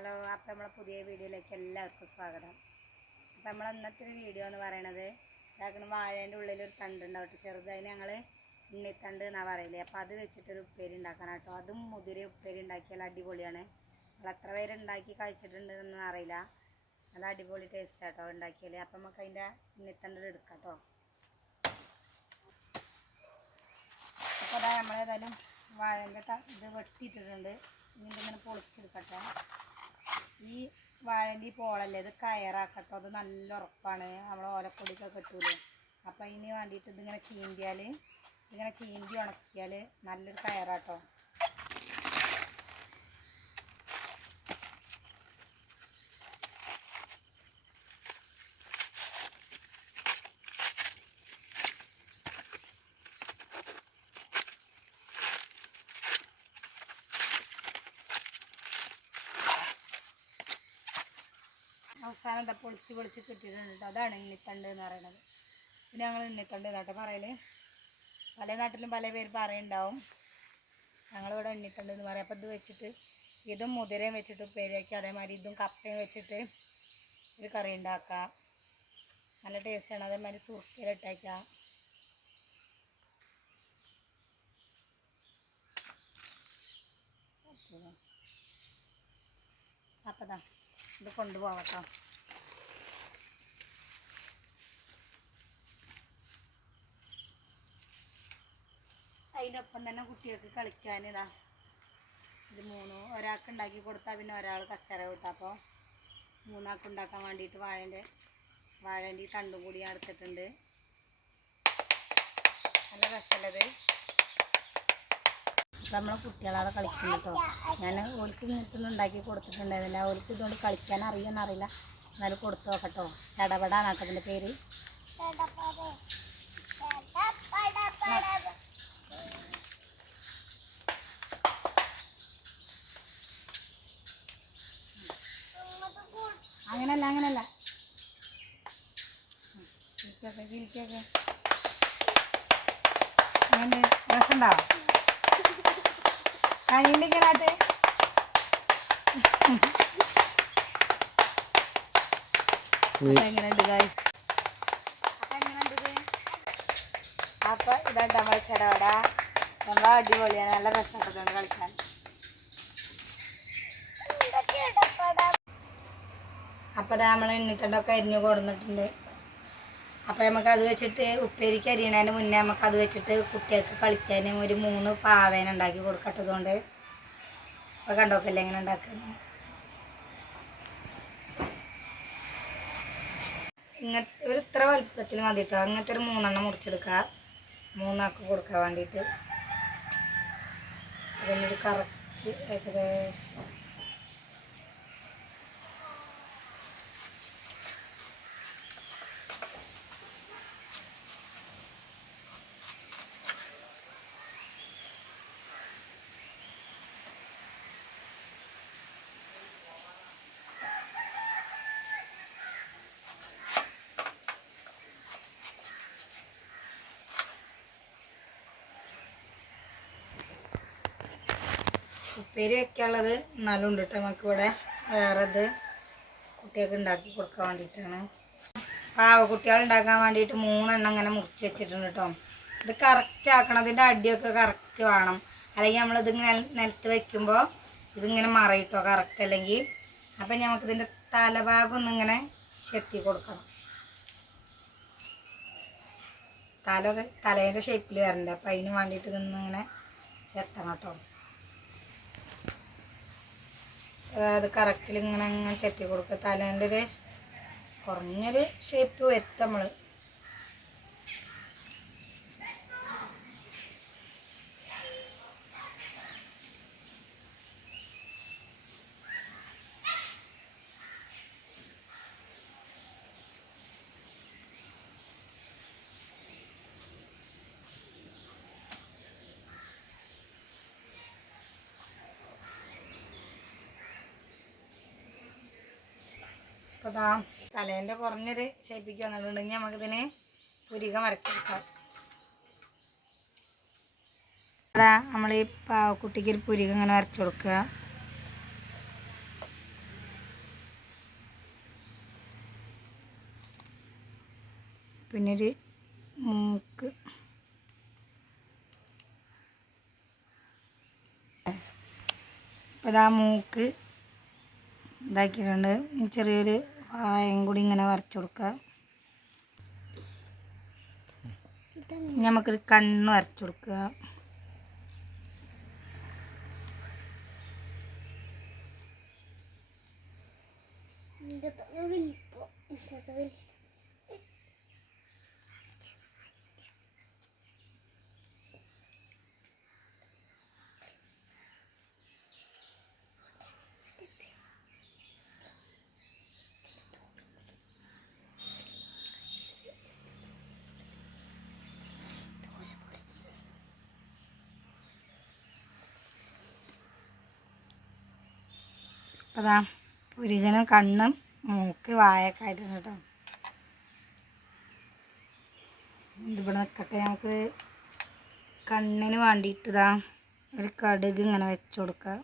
Hello, അപ്പോൾ നമ്മളെ പുതിയ വീഡിയോയിലേക്ക് എല്ലാവർക്കും സ്വാഗതം. അപ്പോൾ നമ്മൾ ഇന്നത്തെ ഒരു വീഡിയോ എന്ന് പറയണത് ഇതാക്കുന്ന വാഴേൻ്റെ ഉള്ളിലൊരു തണ്ട് ഉണ്ടാവട്ടെ, ചെറുതായി ഞങ്ങൾ ഉണ്ണിത്തണ്ട് എന്നാണ് പറയില്ലേ. അപ്പോൾ അത് വെച്ചിട്ടൊരു ഉപ്പേരി ഉണ്ടാക്കണം കേട്ടോ. അതും മുതിര ഉപ്പേരി ഉണ്ടാക്കിയാൽ അടിപൊളിയാണ്. നമ്മൾ എത്ര പേര് ഉണ്ടാക്കി കഴിച്ചിട്ടുണ്ടെന്നൊന്നും അറിയില്ല. നല്ല അടിപൊളി ടേസ്റ്റ് കേട്ടോ ഉണ്ടാക്കിയാൽ. അപ്പം നമുക്ക് അതിൻ്റെ ഉണ്ണിത്തണ്ട് എടുക്കാം കേട്ടോ. അപ്പോൾ അതാ നമ്മളേതായാലും വാഴേൻ്റെ ഇത് വെട്ടിയിട്ടിട്ടുണ്ട്. ഇങ്ങനെ പൊളിച്ചെടുക്കട്ടെ. ഈ വാഴൻ്റെ ഈ പോളല്ലേ, ഇത് കയറാക്കട്ടോ. അത് നല്ല ഉറപ്പാണ്, നമ്മൾ ഓലക്കൊടിക്കൊക്കെ കിട്ടൂലേ. അപ്പം അതിന് വേണ്ടിയിട്ട് ഇതിങ്ങനെ ചീന്തിയാൽ, ഇങ്ങനെ ചീന്തി ഉണക്കിയാൽ നല്ലൊരു കയറാട്ടോ. അവസാനം എന്താ പൊളിച്ച് കിട്ടിയിട്ടുണ്ട്. അതാണ് ഉണ്ണിത്തണ്ട് എന്ന് പറയുന്നത്. പിന്നെ ഞങ്ങൾ ഉണ്ണിത്തണ്ട് എന്നാട്ടെ പറയൽ. പല നാട്ടിലും പല പേര് പറയുണ്ടാവും. ഞങ്ങളിവിടെ ഉണ്ണിത്തണ്ട് എന്ന് പറയും. അപ്പോൾ ഇത് വെച്ചിട്ട് ഇതും മുതിരയും വെച്ചിട്ട് ഉപ്പേരിയാക്കി, അതേമാതിരി ഇതും കപ്പയും വെച്ചിട്ട് ഒരു കറി ഉണ്ടാക്കാം. നല്ല ടേസ്റ്റാണ്. അതേമാതിരി സുർക്കയിലിട്ടേക്കാം. അപ്പതാ ഇത് കൊണ്ടുപോകട്ടോ. അതിനൊപ്പം തന്നെ കുട്ടികൾക്ക് കളിക്കാനിതാ ഇത് ഒരാൾക്ക് ഉണ്ടാക്കി കൊടുത്താൽ പിന്നെ ഒരാൾ കച്ചറ കിട്ടും. അപ്പോൾ മൂന്നാൾക്ക് ഉണ്ടാക്കാൻ വേണ്ടിയിട്ട് വാഴേൻ്റെ ഈ തണ്ടും കൂടി ഞാൻ എടുത്തിട്ടുണ്ട്. നല്ല രസമുള്ളത്. അപ്പം നമ്മളെ കുട്ടികളവിടെ കളിക്കുന്നു കേട്ടോ. ഞാൻ ഓൾക്ക് ഇങ്ങനത്തൊന്നും ഉണ്ടാക്കി കൊടുത്തിട്ടുണ്ടായിരുന്നില്ല. ഓൾക്ക് ഇതുകൊണ്ട് കളിക്കാൻ അറിയാമെന്നറിയില്ല. എന്നാലും കൊടുത്തു നോക്കട്ടോ. ചടപടാണ് കേട്ടോ അതിൻ്റെ പേര്. അങ്ങനല്ല ചിരിക്കൊക്കെ അങ്ങനെ രസമുണ്ടാവും. കണിയിലിങ്ങനാട്ട് എങ്ങനെയുണ്ട് ഗായ്സ്? അപ്പം എങ്ങനെയുണ്ട്? അപ്പം ഇതാണ് നമ്മളെ ചടവട. നമ്മൾ അടിപൊളിയാണ്. നല്ല രസമുണ്ട് കളിക്കാൻ. അപ്പം അത് നമ്മൾ എണ്ണിത്തണ്ടൊക്കെ അരിഞ്ഞ് കൊടുത്തിട്ടുണ്ട്. അപ്പോൾ നമുക്കത് വെച്ചിട്ട് ഉപ്പേരിക്ക് അരിയണതിന് മുന്നേ നമുക്കത് വെച്ചിട്ട് കുട്ടികൾക്ക് കളിക്കാനും ഒരു 3 പാവേന ഉണ്ടാക്കി കൊടുക്കട്ടതുകൊണ്ട്. അപ്പോൾ കണ്ടോക്കല്ലേ എങ്ങനെ ഉണ്ടാക്കുന്നത്. ഇങ്ങനത്തെ ഒരു ഇത്ര വലുപ്പത്തിൽ മതി കേട്ടോ. അങ്ങനത്തെ ഒരു 3 എണ്ണം മുറിച്ചെടുക്കുക, 3 ആൾക്ക് കൊടുക്കാൻ വേണ്ടിയിട്ട്. അതിനൊരു കറക്റ്റ് ഏകദേശം ഉപ്പേരി വയ്ക്കാനുള്ളത് എന്നാലും ഉണ്ട് കേട്ടോ. നമുക്കിവിടെ വേറെ ഇത് കുട്ടികൾക്ക് ഉണ്ടാക്കി കൊടുക്കാൻ വേണ്ടിയിട്ടാണ്. കുട്ടികൾ ഉണ്ടാക്കാൻ വേണ്ടിയിട്ട് 3 എണ്ണം ഇങ്ങനെ മുറിച്ച് വെച്ചിട്ടുണ്ട് കേട്ടോ. ഇത് കറക്റ്റ് ആക്കണം. ഇതിൻ്റെ അടിയൊക്കെ കറക്റ്റ് വേണം. അല്ലെങ്കിൽ നമ്മളിതിങ്ങനെ നിലത്ത് വയ്ക്കുമ്പോൾ ഇതിങ്ങനെ മറയിട്ടോ കറക്റ്റ് അല്ലെങ്കിൽ. അപ്പം നമുക്കിതിൻ്റെ തലഭാഗം ഒന്നിങ്ങനെ ചെത്തി കൊടുക്കണം. തലേൻ്റെ ഷേപ്പിൽ വരണ്ടേ. അപ്പം അതിന് വേണ്ടിയിട്ട് ഇതൊന്നിങ്ങനെ ചെത്തണം കേട്ടോ. അതായത് കറക്റ്റിൽ ഇങ്ങനെ ചെത്തി കൊടുക്കുക. തലേൻ്റെ ഒരു കുറഞ്ഞൊരു ഷേപ്പ് വരുത്തും നമ്മൾ. അപ്പോൾ അതാ തലേൻ്റെ കുറഞ്ഞൊരു ഷേപ്പിക്ക് വന്നിട്ടുണ്ടെങ്കിൽ നമുക്കിതിന് പുരിക വരച്ചെടുക്കാം. അതാ നമ്മൾ ഈ കുട്ടിക്ക് ഒരു പുരിക ഇങ്ങനെ വരച്ചു കൊടുക്കുക. പിന്നെ ഒരു മൂക്ക്. അപ്പോൾ ഇതാ മൂക്ക് ഇതാക്കിയിട്ടുണ്ട്. ചെറിയൊരു വായം കൂടി ഇങ്ങനെ വരച്ചു കൊടുക്കുക. നമുക്കൊരു കണ്ണ് വരച്ചു കൊടുക്കുക. അപ്പോൾ അതാ പുരുകനും കണ്ണും മൂക്ക് വായൊക്കെ ആയിട്ടുണ്ട് കേട്ടോ. ഇതിവിടെ നിൽക്കട്ടെ. നമുക്ക് കണ്ണിന് വേണ്ടിയിട്ടതാ ഒരു കടുക് ഇങ്ങനെ വെച്ച് കൊടുക്കുക.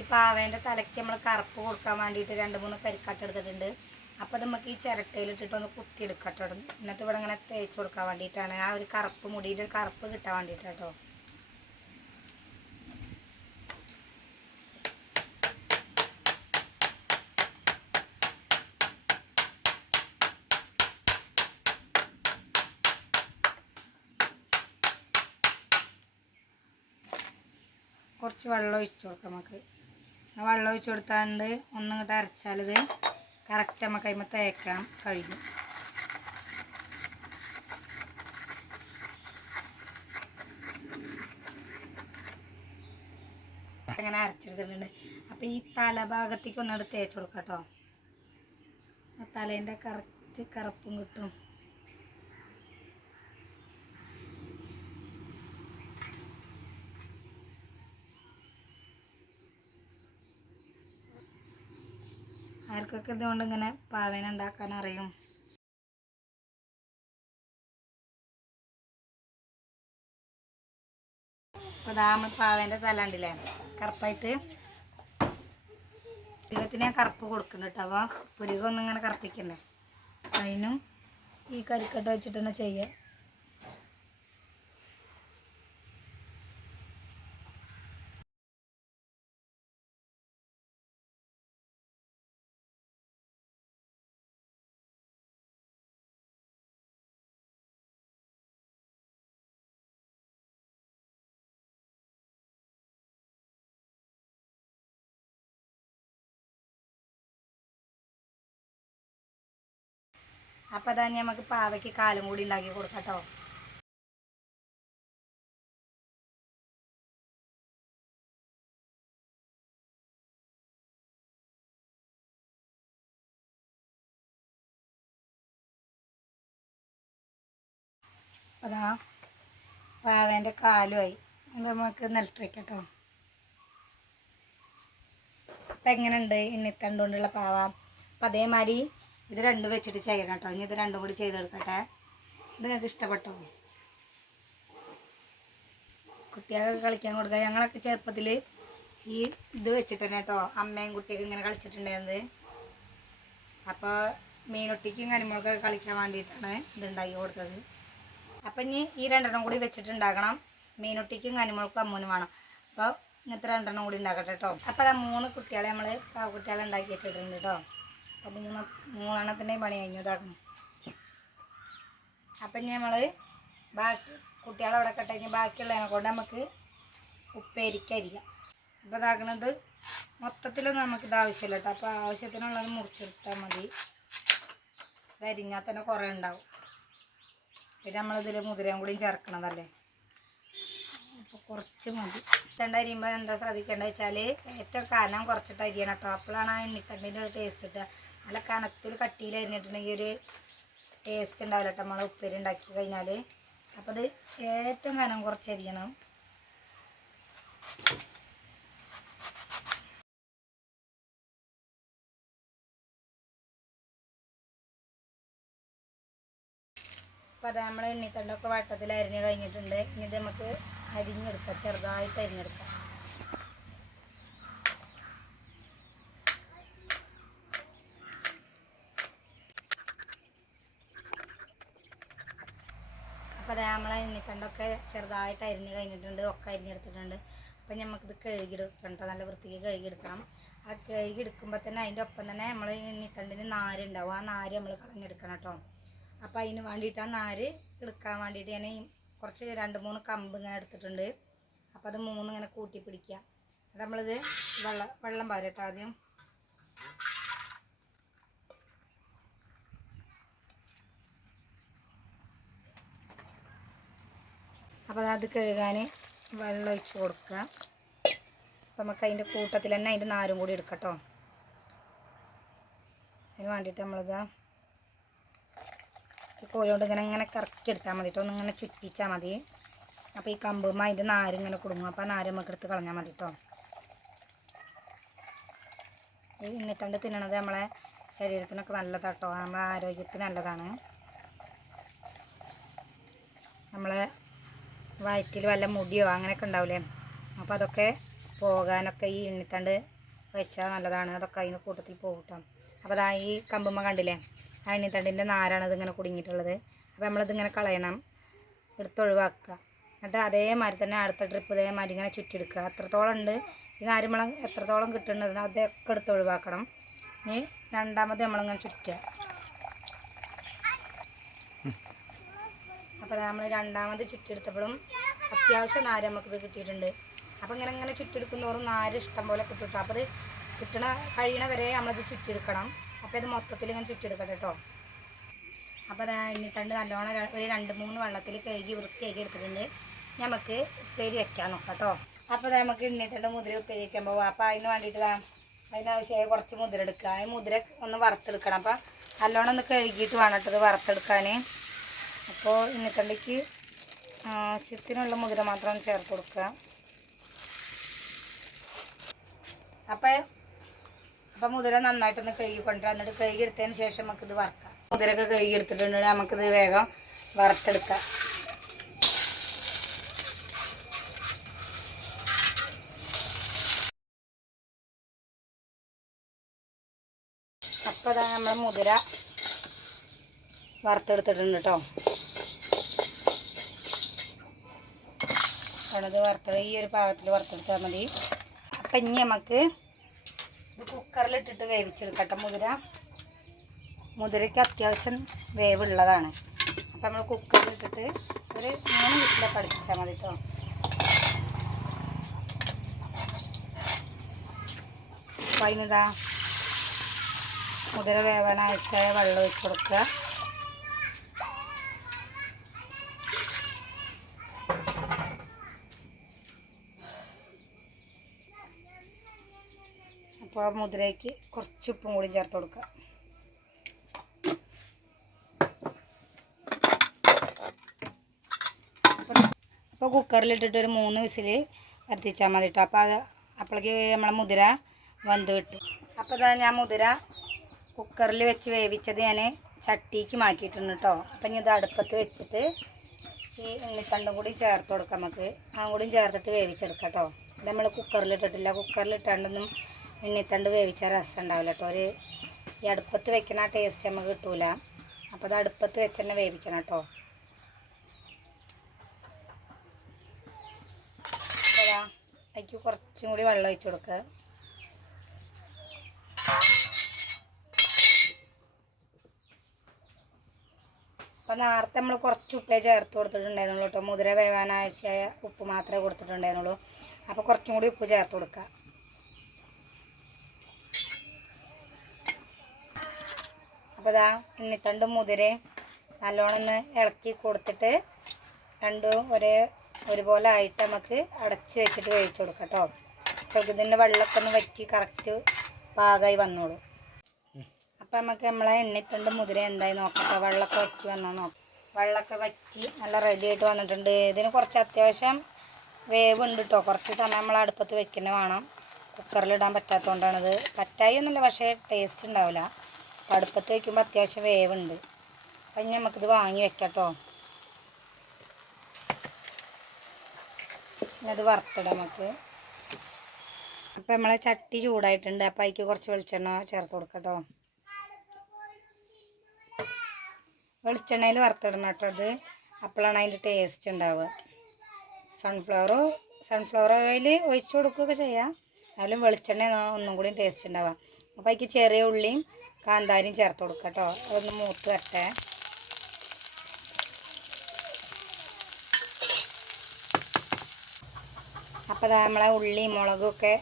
ഈ പാവേൻ്റെ തലയ്ക്ക് നമ്മൾ കറുപ്പ് കൊടുക്കാൻ വേണ്ടിയിട്ട് 2-3 കരിക്കട്ട എടുത്തിട്ടുണ്ട്. അപ്പോൾ അത് നമുക്ക് ഈ ചിരട്ടയിലിട്ടിട്ട് ഒന്ന് കുത്തിയെടുക്കട്ടോ. എന്നിട്ട് ഇവിടെ ഇങ്ങനെ തേച്ച് കൊടുക്കാൻ വേണ്ടിയിട്ടാണ്. ആ ഒരു കറുപ്പ് മുടിയുടെ ഒരു കറുപ്പ് കിട്ടാൻ വേണ്ടിയിട്ട് കേട്ടോ. കുറച്ച് വെള്ളം ഒഴിച്ച് കൊടുക്കാം നമുക്ക്. ആ വെള്ളം ഒഴിച്ച് കൊടുത്താണ്ട് ഒന്നിങ്ങോട്ട് അരച്ചാലിത് കറക്റ്റ് നമുക്ക് അതിന്മേൽ തേക്കാൻ കഴിയും. അങ്ങനെ അരച്ചെടുത്തിട്ടുണ്ട്. അപ്പോൾ ഈ തലഭാഗത്തേക്ക് ഒന്നിട്ട് തേച്ച് കൊടുക്കാം കേട്ടോ. ആ തലേൻ്റെ കറക്റ്റ് കറുപ്പും കിട്ടും. ആർക്കൊക്കെ ഇതുകൊണ്ട് ഇങ്ങനെ പാവേന ഉണ്ടാക്കാൻ അറിയും. അപ്പോൾ ഇതാ നമ്മൾ പാവേൻ്റെ തല ഉണ്ടല്ലേ കറുപ്പായിട്ട്. പുരുകത്തിന് ഞാൻ കറുപ്പ് കൊടുക്കുന്നുണ്ട് കേട്ടോ. അപ്പോൾ പുരുകം ഒന്നിങ്ങനെ കറുപ്പിക്കണ്ടേ, അതിനും ഈ കരിക്കട്ട വെച്ചിട്ട് തന്നെ ചെയ്യുക. അപ്പോൾ അതാ നമുക്ക് പാവയ്ക്ക് കാലും കൂടി ഉണ്ടാക്കി കൊടുക്കാം കേട്ടോ. അതാ പാവേൻ്റെ കാലുമായി. അത് നമുക്ക് നിലത്ത് വയ്ക്കാം കേട്ടോ. അപ്പം എങ്ങനെയുണ്ട് ഇന്നിത്തണ്ടുകൊണ്ടുള്ള പാവ? അപ്പം അതേമാതിരി ഇത് രണ്ടും വെച്ചിട്ട് ചെയ്യണം കേട്ടോ. ഇനി ഇത് രണ്ടും കൂടി ചെയ്തെടുക്കട്ടെ. ഇത് നിങ്ങൾക്ക് ഇഷ്ടപ്പെട്ടോ? കുട്ടികൾക്ക് കളിക്കാൻ കൊടുക്കുക. ഞങ്ങളൊക്കെ ചെറുപ്പത്തിൽ ഈ ഇത് വെച്ചിട്ട് തന്നെ കേട്ടോ അമ്മയും കുട്ടിയൊക്കെ ഇങ്ങനെ കളിച്ചിട്ടുണ്ടായിരുന്നത്. അപ്പോൾ മീനൊട്ടിക്കും കരിമുളകൊക്കെ കളിക്കാൻ വേണ്ടിയിട്ടാണ് ഇതുണ്ടാക്കി കൊടുത്തത്. അപ്പം ഇനി ഈ 2 കൂടി വെച്ചിട്ടുണ്ടാക്കണം. മീനൊട്ടിക്കും കരിമുളക്കും അമ്മൂനും വേണം. അപ്പോൾ ഇങ്ങനത്തെ 2 കൂടി ഉണ്ടാക്കട്ടെ കേട്ടോ. അപ്പോൾ അതാ 3 കുട്ടികളെ നമ്മൾ പാവക്കുട്ടികളെ ഉണ്ടാക്കി വെച്ചിട്ടുണ്ട് കേട്ടോ. അപ്പോൾ 3 പണി കഴിഞ്ഞതാക്കണം. അപ്പം ഇനി നമ്മൾ ബാക്കി കുട്ടികളെ അവിടെ കെട്ടഞ്ഞ് ബാക്കിയുള്ളതിനെ കൊണ്ട് നമുക്ക് ഉപ്പേരിക്കരിക്കാം. അപ്പോൾ ഇതാക്കണത് മൊത്തത്തിലൊന്നും നമുക്കിത് ആവശ്യമില്ല കേട്ടോ. അപ്പോൾ ആവശ്യത്തിനുള്ളത് മുറിച്ചെടുത്താൽ മതി. ഇത് അരിഞ്ഞാൽ തന്നെ കുറേ ഉണ്ടാവും. പിന്നെ നമ്മളിതിൽ മുതിരയും കൂടിയും ചേർക്കണതല്ലേ, അപ്പോൾ കുറച്ച് മതി. അരിയുമ്പോൾ എന്താ ശ്രദ്ധിക്കേണ്ടത് വെച്ചാൽ ഏറ്റവും കനം കുറച്ചിട്ട് അരിയണം കേട്ടോ. അപ്പോഴാണ് ആ എണ്ണിത്തണ്ടിൻ്റെ ഒരു ടേസ്റ്റ് കിട്ടുക. നല്ല കനത്തിൽ കട്ടിയിൽ അരിഞ്ഞിട്ടുണ്ടെങ്കിൽ ഒരു ടേസ്റ്റ് ഉണ്ടാവില്ല കേട്ടോ നമ്മൾ ഉപ്പേരി ഉണ്ടാക്കി കഴിഞ്ഞാൽ. അപ്പോൾ അത് ഏറ്റവും കനം കുറച്ച് അരിയണം. അപ്പോൾ അത് നമ്മൾ എണ്ണിത്തണ്ടൊക്കെ വട്ടത്തിൽ അരിഞ്ഞ് കഴിഞ്ഞിട്ടുണ്ട്. ഇനി ഇത് നമുക്ക് അരിഞ്ഞെടുക്കാം, ചെറുതായിട്ട് അരിഞ്ഞെടുക്കാം. അപ്പോൾ അത് നമ്മളെ എണ്ണിത്തണ്ടൊക്കെ ചെറുതായിട്ട് അരിഞ്ഞ് കഴിഞ്ഞിട്ടുണ്ട്, ഒക്കെ അരിഞ്ഞെടുത്തിട്ടുണ്ട്. അപ്പം നമുക്കിത് കഴുകിയെടുക്കണം കേട്ടോ, നല്ല വൃത്തിക്ക് കഴുകിയെടുക്കണം. ആ കഴുകിയെടുക്കുമ്പോൾ തന്നെ അതിൻ്റെ ഒപ്പം തന്നെ നമ്മൾ എണ്ണിത്തണ്ടിന് നാരുണ്ടാവും, ആ നാര് നമ്മൾ കളഞ്ഞെടുക്കണം കേട്ടോ. അപ്പോൾ അതിന് വേണ്ടിയിട്ട് ആ നാര് എടുക്കാൻ വേണ്ടിയിട്ട് ഞാൻ കുറച്ച് 2-3 കമ്പ് ഇങ്ങനെ എടുത്തിട്ടുണ്ട്. അപ്പോൾ അത് 3 ഇങ്ങനെ കൂട്ടി പിടിക്കുക. എന്നിട്ട് നമ്മളിത് വെള്ളം പാരട്ടോ ആദ്യം. അപ്പോൾ അത് കഴുകാൻ വെള്ളം ഒഴിച്ച് കൊടുക്കുക. അപ്പോൾ നമുക്ക് അതിൻ്റെ കൂട്ടത്തിൽ തന്നെ അതിൻ്റെ നാരും കൂടി എടുക്കട്ടോ. അതിന് വേണ്ടിയിട്ട് നമ്മളിത് ഈ കോലുകൊണ്ട് ഇങ്ങനെ കറക്കി എടുത്താൽ മതി കേട്ടോ, ഒന്നിങ്ങനെ ചുറ്റിച്ചാൽ മതി. അപ്പോൾ ഈ കമ്പുമ്പോൾ അതിൻ്റെ നാരിങ്ങനെ കുടുങ്ങും. അപ്പോൾ ആ നാര് നമുക്ക് എടുത്ത് കളഞ്ഞാൽ മതി കേട്ടോ. ഈ എണ്ണിത്തണ്ട് തിന്നണത് നമ്മളെ ശരീരത്തിനൊക്കെ നല്ലതാണ് കേട്ടോ, നമ്മളെ ആരോഗ്യത്തിന് നല്ലതാണ്. നമ്മളെ വയറ്റിൽ വല്ല മുടിയോ അങ്ങനെയൊക്കെ ഉണ്ടാവില്ലേ, അപ്പോൾ അതൊക്കെ പോകാനൊക്കെ ഈ എണ്ണിത്തണ്ട് വെച്ചാൽ നല്ലതാണ്. അതൊക്കെ അതിന് കൂട്ടത്തിൽ പോകും കേട്ടോ. അപ്പോൾ അതാ ഈ കമ്പുമ്മ കണ്ടില്ലേ, ആ എണ്ണിത്തണ്ടിൻ്റെ നാരാണ് ഇതിങ്ങനെ കുടുങ്ങിയിട്ടുള്ളത്. അപ്പോൾ നമ്മളിതിങ്ങനെ കളയണം, എടുത്തൊഴിവാക്കുക. എന്നിട്ട് അതേമാതിരി തന്നെ അടുത്ത ട്രിപ്പ് ഇതേമാതിരി ഇങ്ങനെ ചുറ്റിയെടുക്കുക. എത്രത്തോളം ഉണ്ട് ഈ നാരുമ്പളം എത്രത്തോളം കിട്ടുന്നത് അതൊക്കെ എടുത്തൊഴിവാക്കണം. ഇനി രണ്ടാമത് നമ്മളിങ്ങനെ ചുറ്റുക. അപ്പോൾ നമ്മൾ രണ്ടാമത് ചുറ്റിയെടുത്തപ്പോഴും അത്യാവശ്യം നാര് നമുക്കിത് കിട്ടിയിട്ടുണ്ട്. അപ്പോൾ ഇങ്ങനെ ചുറ്റിയെടുക്കുന്നതോറും നാര് ഇഷ്ടം പോലെ കിട്ടും. അപ്പോൾ അത് കഴിയണ വരെ നമ്മളിത് ചുറ്റിയെടുക്കണം. അപ്പോൾ ഇത് മൊത്തത്തിൽ ഇങ്ങനെ ചുറ്റിയെടുക്കട്ടെ കേട്ടോ. അപ്പോൾ അത് എണ്ണിത്തണ്ട് നല്ലോണം ഒരു 2-3 വെള്ളത്തിൽ കഴുകി വൃത്തിയാക്കി എടുത്തിട്ടുണ്ട്. നമുക്ക് ഉപ്പേരി വയ്ക്കാൻ നോക്കാം കേട്ടോ. അപ്പോൾ നമുക്ക് എണ്ണിത്തണ്ട് മുതിര ഉപ്പേരി വയ്ക്കാൻ പോവാം. അപ്പോൾ അതിന് വേണ്ടിയിട്ട് അതിനാവശ്യമായ കുറച്ച് മുതിര എടുക്കുക. ആ മുതിര ഒന്ന് വറുത്തെടുക്കണം. അപ്പോൾ നല്ലോണം ഒന്ന് കഴുകിയിട്ട് വേണം കേട്ടത് വറുത്തെടുക്കാൻ. അപ്പോൾ എണ്ണിത്തണ്ടിക്ക് ആവശ്യത്തിനുള്ള മുതിര മാത്രം ചേർത്ത് കൊടുക്കുക. അപ്പോൾ മുതിര നന്നായിട്ടൊന്ന് കഴുകി കൊണ്ടുവരാം. എന്നിട്ട് കഴുകി എടുത്തതിന് ശേഷം നമുക്കിത് വറുക്കാം. മുതിരൊക്കെ കഴുകി എടുത്തിട്ടുണ്ട്, നമുക്കിത് വേഗം വറുത്തെടുക്കാം. അപ്പോൾ അതാ നമ്മൾ മുതിര വറുത്തെടുത്തിട്ടുണ്ട് കേട്ടോ. അത് ഈ ഒരു പാകത്തിൽ വറുത്തെടുത്താൽ മതി. അപ്പം ഇനി നമുക്ക് ഇത് കുക്കറിലിട്ടിട്ട് വേവിച്ചെടുക്കട്ടെ. മുതിരയ്ക്ക് അത്യാവശ്യം വേവുള്ളതാണ്. അപ്പം നമ്മൾ കുക്കറിലിട്ടിട്ട് ഒരു 3 വിസിലൊക്കെ അടുപ്പിച്ചാൽ മതി കേട്ടോ. അപ്പം അതിനിതാ മുതിര വേവാൻ ആവശ്യമായ വെള്ളം ഒഴിച്ച് കൊടുക്കുക. അപ്പോൾ മുതിരയ്ക്ക് കുറച്ച് ഉപ്പും കൂടി ചേർത്ത് കൊടുക്കുക. അപ്പോൾ കുക്കറിലിട്ടിട്ട് ഒരു 3 വിസിൽ വരുത്തിച്ചാൽ മതി കേട്ടോ. അപ്പോൾ അപ്പോഴേക്ക് നമ്മളെ മുതിര വെന്ത് കിട്ടും. അപ്പോൾ ഇതാ ഞാൻ മുതിര കുക്കറിൽ വെച്ച് വേവിച്ചത് ഞാൻ ചട്ടിക്ക് മാറ്റിയിട്ടുണ്ട് കേട്ടോ. അപ്പം ഇനി ഇത് അടുപ്പത്ത് വെച്ചിട്ട് ഈ എണ്ണിത്തണ്ടും കൂടി ചേർത്ത് കൊടുക്കാം. നമുക്ക് അതും കൂടി ചേർത്തിട്ട് വേവിച്ചെടുക്കാം കേട്ടോ. ഇത് നമ്മൾ കുക്കറിലിട്ടിട്ടില്ല. കുക്കറിലിട്ടാണ്ടൊന്നും എണ്ണിത്തണ്ട് വേവിച്ചാൽ രസം ഉണ്ടാവില്ല കേട്ടോ. ഈ അടുപ്പത്ത് വെക്കുന്ന ആ ടേസ്റ്റ് നമുക്ക് കിട്ടൂല. അപ്പോൾ അത് അടുപ്പത്ത് വെച്ച് തന്നെ വേവിക്കണം കേട്ടോ. അപ്പോൾ അതിലേക്ക് കുറച്ചും കൂടി വെള്ളം ഒഴിച്ച് കൊടുക്കുക. അപ്പോൾ നേരത്തെ നമ്മൾ കുറച്ച് ഉപ്പേ ചേർത്ത് കൊടുത്തിട്ടുണ്ടായിരുന്നുള്ളൂ കേട്ടോ. മുതിര വേവാനാവശ്യമായ ഉപ്പ് മാത്രമേ കൊടുത്തിട്ടുണ്ടായിരുന്നുള്ളൂ. അപ്പോൾ കുറച്ചും കൂടി ഉപ്പ് ചേർത്ത് കൊടുക്കുക. അപ്പോൾ ഇതാ എണ്ണിത്തണ്ടും മുതിരയും നല്ലോണം ഒന്ന് ഇളക്കി കൊടുത്തിട്ട് രണ്ടും ഒരുപോലെ ആയിട്ട് നമുക്ക് അടച്ച് വെച്ചിട്ട് വേവിച്ച് കൊടുക്കാം കേട്ടോ. അപ്പോൾ ഇതിൻ്റെ വെള്ളമൊക്കെ ഒന്ന് വറ്റി കറക്റ്റ് പാകമായി വന്നോളൂ. അപ്പോൾ നമുക്ക് നമ്മളെ എണ്ണിത്തണ്ട് മുതിര എന്തായി നോക്കാം. വെള്ളമൊക്കെ വറ്റി വന്നോ നോക്കാം. വെള്ളമൊക്കെ വറ്റി നല്ല റെഡി ആയിട്ട് വന്നിട്ടുണ്ട്. ഇതിന് കുറച്ച് അത്യാവശ്യം വേവുണ്ട് കേട്ടോ. കുറച്ച് സമയം നമ്മൾ അടുപ്പത്ത് വെക്കുന്നത് വേണം. കുക്കറിലിടാൻ പറ്റാത്തതുകൊണ്ടാണിത്. പറ്റായി ഒന്നുമില്ല, പക്ഷേ ടേസ്റ്റ് ഉണ്ടാവില്ല. അപ്പോൾ അടുപ്പത്ത് വയ്ക്കുമ്പോൾ അത്യാവശ്യം വേവുണ്ട്. അപ്പം ഇനി നമുക്കിത് വാങ്ങി വെക്കാം കേട്ടോ. അത് വറുത്തിടാം നമുക്ക്. അപ്പോൾ നമ്മളെ ചട്ടി ചൂടായിട്ടുണ്ട്. അപ്പോൾ അതിലേക്ക് കുറച്ച് വെളിച്ചെണ്ണ ചേർത്ത് കൊടുക്കാം കേട്ടോ. വെളിച്ചെണ്ണയിൽ വറുത്തിടണം കേട്ടോ. അത് അപ്പോഴാണ് അതിൻ്റെ ടേസ്റ്റ് ഉണ്ടാവുക. സൺഫ്ലവർ ഓയിൽ ഒഴിച്ചു കൊടുക്കുകയൊക്കെ ചെയ്യാം, എന്നാലും വെളിച്ചെണ്ണ ഒന്നും കൂടി ടേസ്റ്റ് ഉണ്ടാവുക. അപ്പോൾ അതിക്ക് ചെറിയ ഉള്ളിയും കാന്താരിയും ചേർത്ത് കൊടുക്കുക കേട്ടോ. അതൊന്ന് മൂത്ത് വരട്ടെ. അപ്പോൾ അതാ നമ്മളെ ഉള്ളിയും മുളകും ഒക്കെ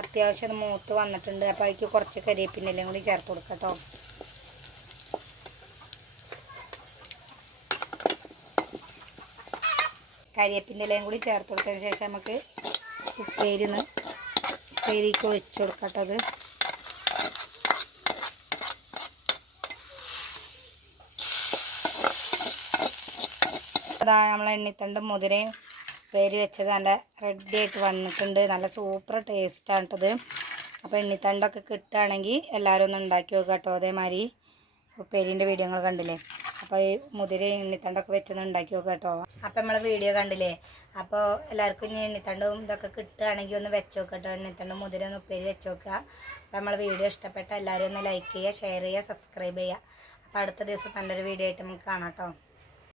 അത്യാവശ്യം മൂത്ത് വന്നിട്ടുണ്ട്. അപ്പോൾ അതിക്ക് കുറച്ച് കരിവേപ്പിൻ്റെ ഇലയും കൂടി ചേർത്ത് കൊടുക്കുക കേട്ടോ. കരിവേപ്പിൻ്റെ ഇലയും കൂടി ചേർത്ത് കൊടുത്തതിന് ശേഷം നമുക്ക് ഉപ്പേരിക്ക് ഒഴിച്ച് കൊടുക്കട്ടോ. അത് അതാ നമ്മളെ എണ്ണിത്തണ്ട് മുതിരയും ഉപ്പേരി വെച്ചത് നല്ല റെഡി ആയിട്ട് വന്നിട്ടുണ്ട്. നല്ല സൂപ്പർ ടേസ്റ്റാണ് കേട്ടത്. അപ്പോൾ എണ്ണിത്തണ്ടൊക്കെ കിട്ടുകയാണെങ്കിൽ എല്ലാവരും ഒന്ന് ഉണ്ടാക്കി നോക്കുക കേട്ടോ. അതേമാതിരി ഉപ്പേരീൻ്റെ വീഡിയോ നിങ്ങൾ കണ്ടില്ലേ, അപ്പോൾ ഈ മുതിര എണ്ണിത്തണ്ടൊക്കെ വെച്ചൊന്ന് ഉണ്ടാക്കി നോക്കുക കേട്ടോ. അപ്പോൾ നമ്മൾ വീഡിയോ കണ്ടില്ലേ, അപ്പോൾ എല്ലാവർക്കും ഇനി എണ്ണിത്തണ്ടും ഇതൊക്കെ കിട്ടുകയാണെങ്കിൽ ഒന്ന് വെച്ച് നോക്കുക കേട്ടോ. എണ്ണിത്തണ്ടും മുതിര ഒന്ന് ഉപ്പേരി വെച്ച് നോക്കുക. അപ്പോൾ നമ്മളെ വീഡിയോ ഇഷ്ടപ്പെട്ട എല്ലാവരും ഒന്ന് ലൈക്ക് ചെയ്യുക, ഷെയർ ചെയ്യുക, സബ്സ്ക്രൈബ് ചെയ്യുക. അപ്പോൾ അടുത്ത ദിവസം നല്ലൊരു വീഡിയോ ആയിട്ട് നമുക്ക് കാണാം കേട്ടോ.